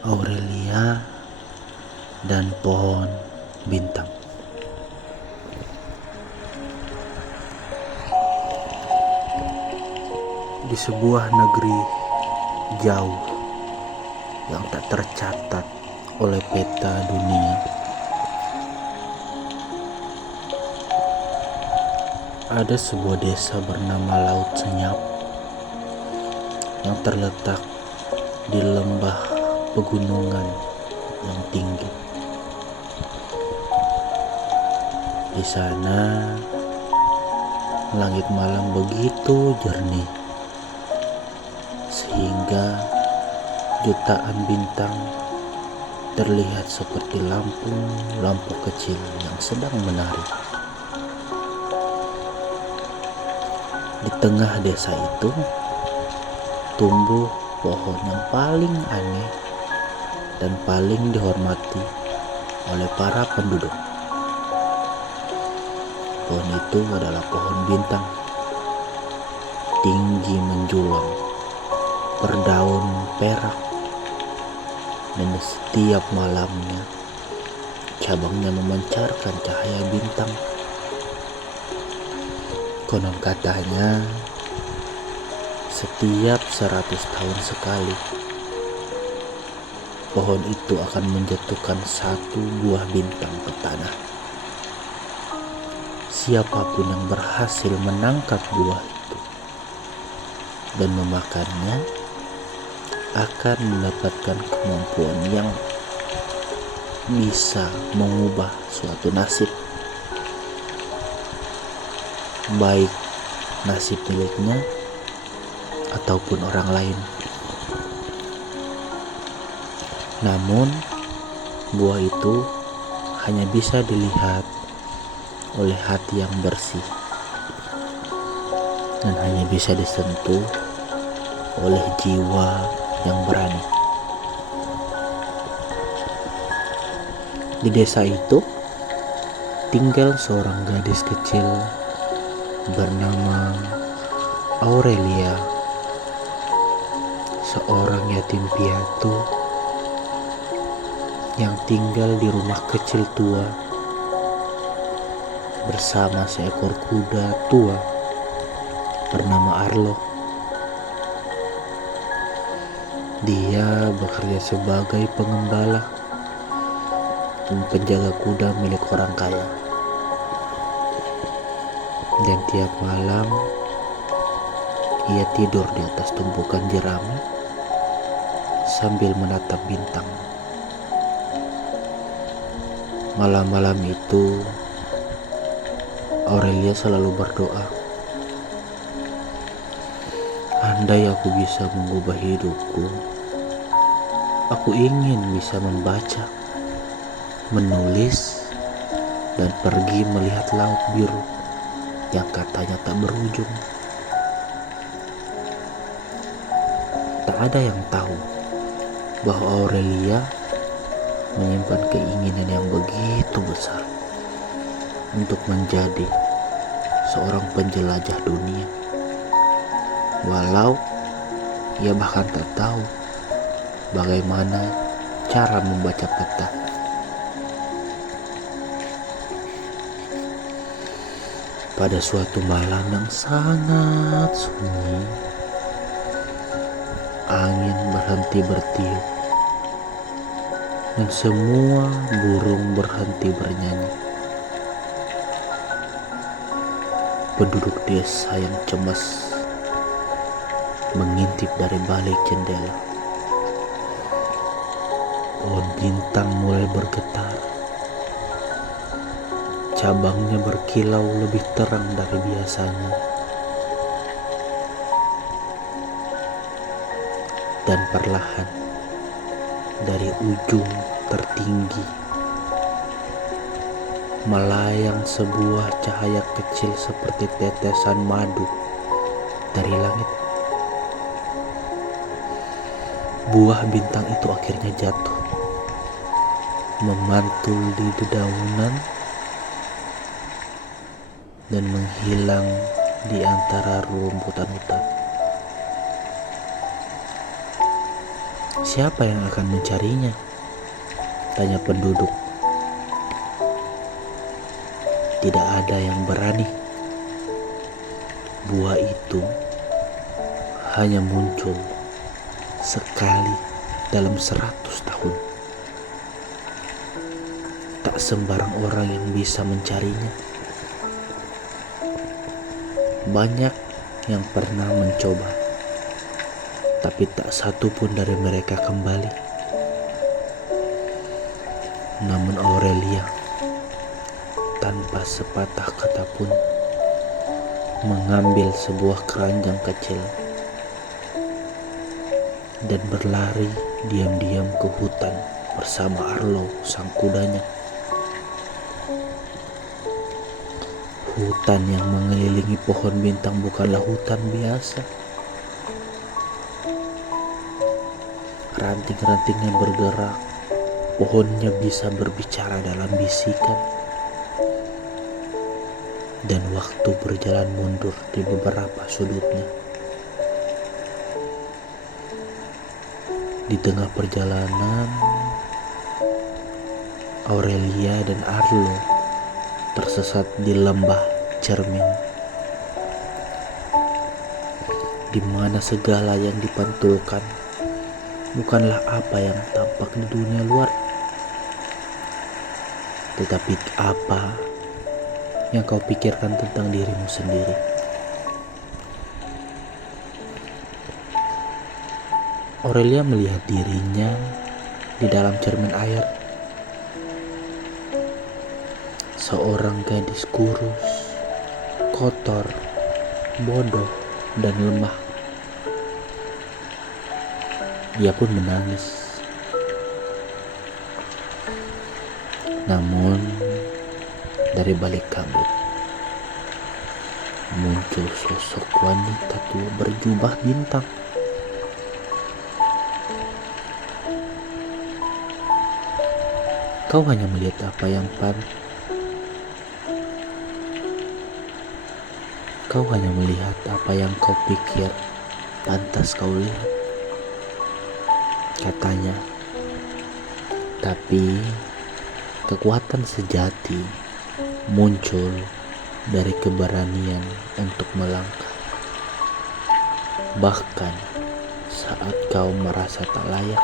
Aurelia dan pohon bintang. Di sebuah negeri jauh yang tak tercatat oleh peta dunia, ada sebuah desa bernama Laut Senyap yang terletak di lembah pegunungan yang tinggi. Di sana, langit malam begitu jernih, sehingga jutaan bintang terlihat seperti lampu-lampu kecil yang sedang menari. Di tengah desa itu, tumbuh pohon yang paling aneh dan paling dihormati oleh para penduduk. Pohon itu adalah pohon bintang, tinggi menjulang, berdaun perak, dan setiap malamnya cabangnya memancarkan cahaya bintang. Konon katanya, setiap 100 tahun sekali, pohon itu akan menjatuhkan satu buah bintang ke tanah. Siapapun yang berhasil menangkap buah itu dan memakannya akan mendapatkan kemampuan yang bisa mengubah suatu nasib, baik nasib miliknya ataupun orang lain. Namun, buah itu hanya bisa dilihat oleh hati yang bersih dan hanya bisa disentuh oleh jiwa yang berani. Di desa itu tinggal seorang gadis kecil bernama Aurelia, seorang yatim piatu yang tinggal di rumah kecil tua bersama seekor kuda tua bernama Arlo. Dia bekerja sebagai pengembala dan penjaga kuda milik orang kaya. Dan tiap malam ia tidur di atas tumpukan jerami sambil menatap bintang. Malam-malam itu Aurelia selalu berdoa, andai aku bisa mengubah hidupku, aku ingin bisa membaca, menulis, dan pergi melihat laut biru yang katanya tak berujung. Tak ada yang tahu bahwa Aurelia menyimpan keinginan yang begitu besar untuk menjadi seorang penjelajah dunia, walau ia bahkan tak tahu bagaimana cara membaca peta. Pada suatu malam yang sangat sunyi, angin berhenti bertiup dan semua burung berhenti bernyanyi. Penduduk desa yang cemas mengintip dari balik jendela. Pohon bintang mulai bergetar. Cabangnya berkilau lebih terang dari biasanya. Dan perlahan dari ujung tertinggi melayang sebuah cahaya kecil seperti tetesan madu dari langit. Buah bintang itu akhirnya jatuh, memantul di dedaunan dan menghilang di antara rumputan hutan. Siapa yang akan mencarinya? Tanya penduduk. Tidak ada yang berani. Buah itu hanya muncul sekali dalam 100 tahun. Tak sembarang orang yang bisa mencarinya. Banyak yang pernah mencoba, tapi tak satu pun dari mereka kembali. Namun Aurelia tanpa sepatah kata pun mengambil sebuah keranjang kecil dan berlari diam-diam ke hutan bersama Arlo sang kudanya. Hutan yang mengelilingi pohon bintang bukanlah hutan biasa. Ranting-rantingnya bergerak, pohonnya bisa berbicara dalam bisikan. Dan waktu berjalan mundur di beberapa sudutnya. Di tengah perjalanan, Aurelia dan Arlo tersesat di lembah cermin, di mana segala yang dipantulkan bukanlah apa yang tampak di dunia luar, tetapi apa yang kau pikirkan tentang dirimu sendiri. Aurelia melihat dirinya di dalam cermin air. Seorang gadis kurus, kotor, bodoh, dan lemah. Ia pun menangis. Namun dari balik kabut muncul sosok wanita tua berjubah bintang. Kau hanya melihat apa yang Kau hanya melihat apa yang kau pikir pantas kau lihat, katanya. Tapi kekuatan sejati muncul dari keberanian untuk melangkah. Bahkan saat kau merasa tak layak.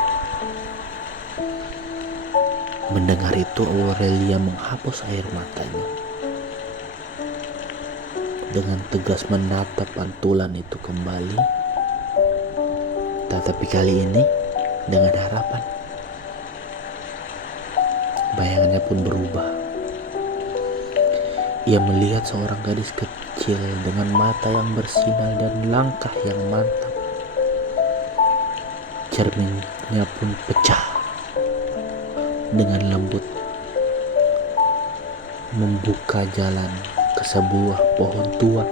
Mendengar itu, Aurelia menghapus air matanya. Dengan tegas menatap pantulan itu kembali. Tetapi kali ini dengan harapan. Bayangannya pun berubah. Ia melihat seorang gadis kecil dengan mata yang bersinar dan langkah yang mantap. Cerminnya pun pecah dengan lembut, membuka jalan ke sebuah pohon tua.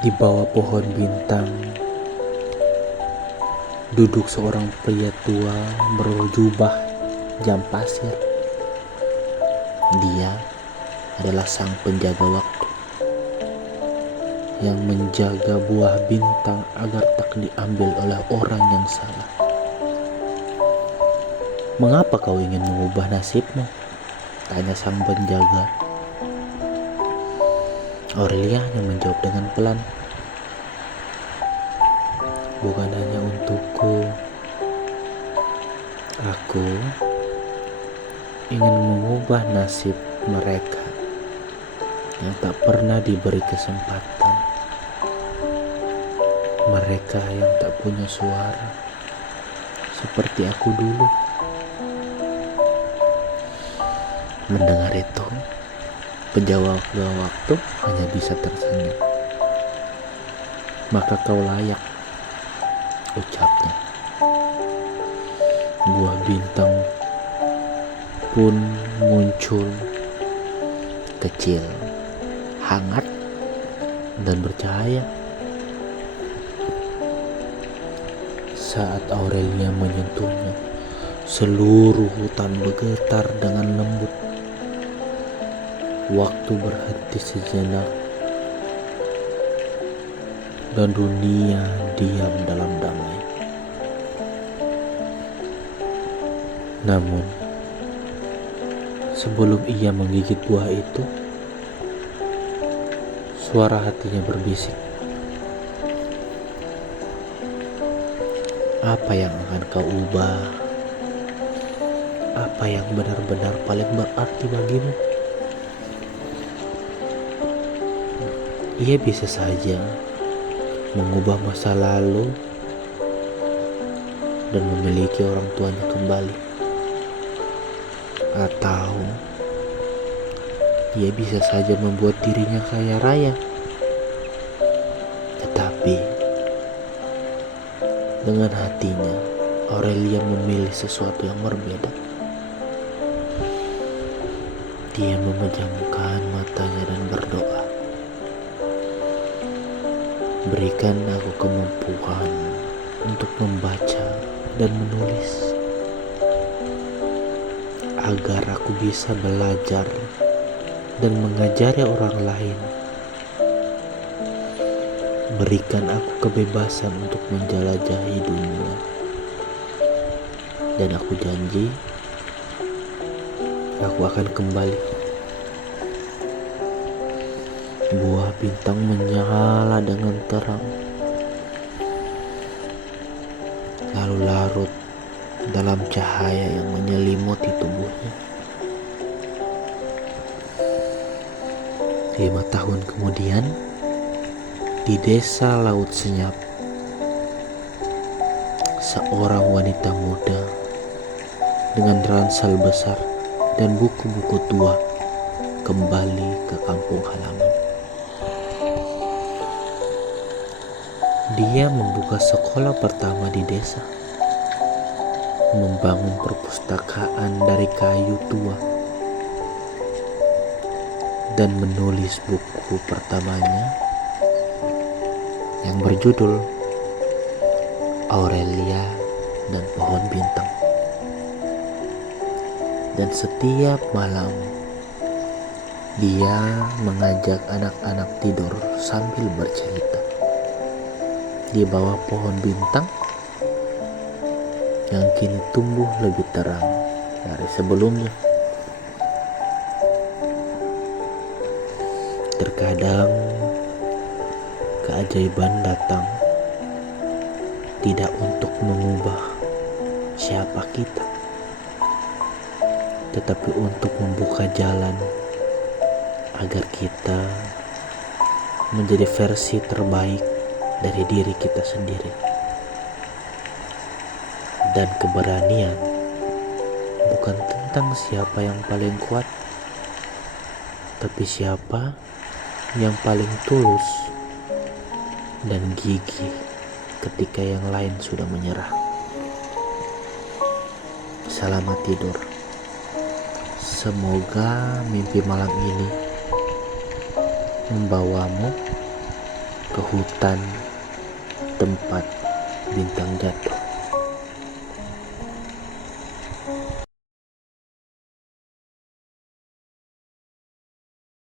Di bawah pohon bintang duduk seorang pria tua berjubah jam pasir. Dia adalah sang penjaga waktu yang menjaga buah bintang agar tak diambil oleh orang yang salah. Mengapa kau ingin mengubah nasibmu? Tanya sang penjaga. Aurelia hanya menjawab dengan pelan. Bukan hanya untukku. Aku ingin mengubah nasib mereka yang tak pernah diberi kesempatan. Mereka yang tak punya suara seperti aku dulu. Mendengar itu, penjaga waktu hanya bisa tersenyum. Maka kau layak, ucapnya. Buah bintang pun muncul, kecil, hangat, dan bercahaya. Saat Aurelia menyentuhnya, seluruh hutan bergetar dengan lembut. Waktu berhenti sejenak. dan dunia diam dalam damai. Namun, sebelum ia menggigit buah itu, suara hatinya berbisik, apa yang akan kau ubah? Apa yang benar-benar paling berarti bagimu? Ia bisa saja mengubah masa lalu dan memiliki orang tuanya kembali. Atau ia bisa saja membuat dirinya kaya raya. Tetapi dengan hatinya, Aurelia memilih sesuatu yang berbeda. Dia memejamkan matanya dan berdoa, berikan aku kemampuan untuk membaca dan menulis, agar aku bisa belajar dan mengajari orang lain. Berikan aku kebebasan untuk menjelajahi dunia, dan aku janji aku akan kembali. Buah bintang menyala dengan terang, lalu larut dalam cahaya yang menyelimuti tubuhnya. 5 tahun kemudian, di desa Laut Senyap, seorang wanita muda dengan ransel besar dan buku-buku tua kembali ke kampung halaman. Dia membuka sekolah pertama di desa, membangun perpustakaan dari kayu tua, dan menulis buku pertamanya yang berjudul Aurelia dan Pohon Bintang. Dan setiap malam dia mengajak anak-anak tidur sambil bercerita di bawah pohon bintang yang kini tumbuh lebih terang dari sebelumnya. Terkadang keajaiban datang tidak untuk mengubah siapa kita, tetapi untuk membuka jalan agar kita menjadi versi terbaik dari diri kita sendiri. Dan keberanian bukan tentang siapa yang paling kuat, tapi siapa yang paling tulus dan gigih ketika yang lain sudah menyerah. Selamat tidur. Semoga mimpi malam ini membawamu ke hutan tempat bintang jatuh.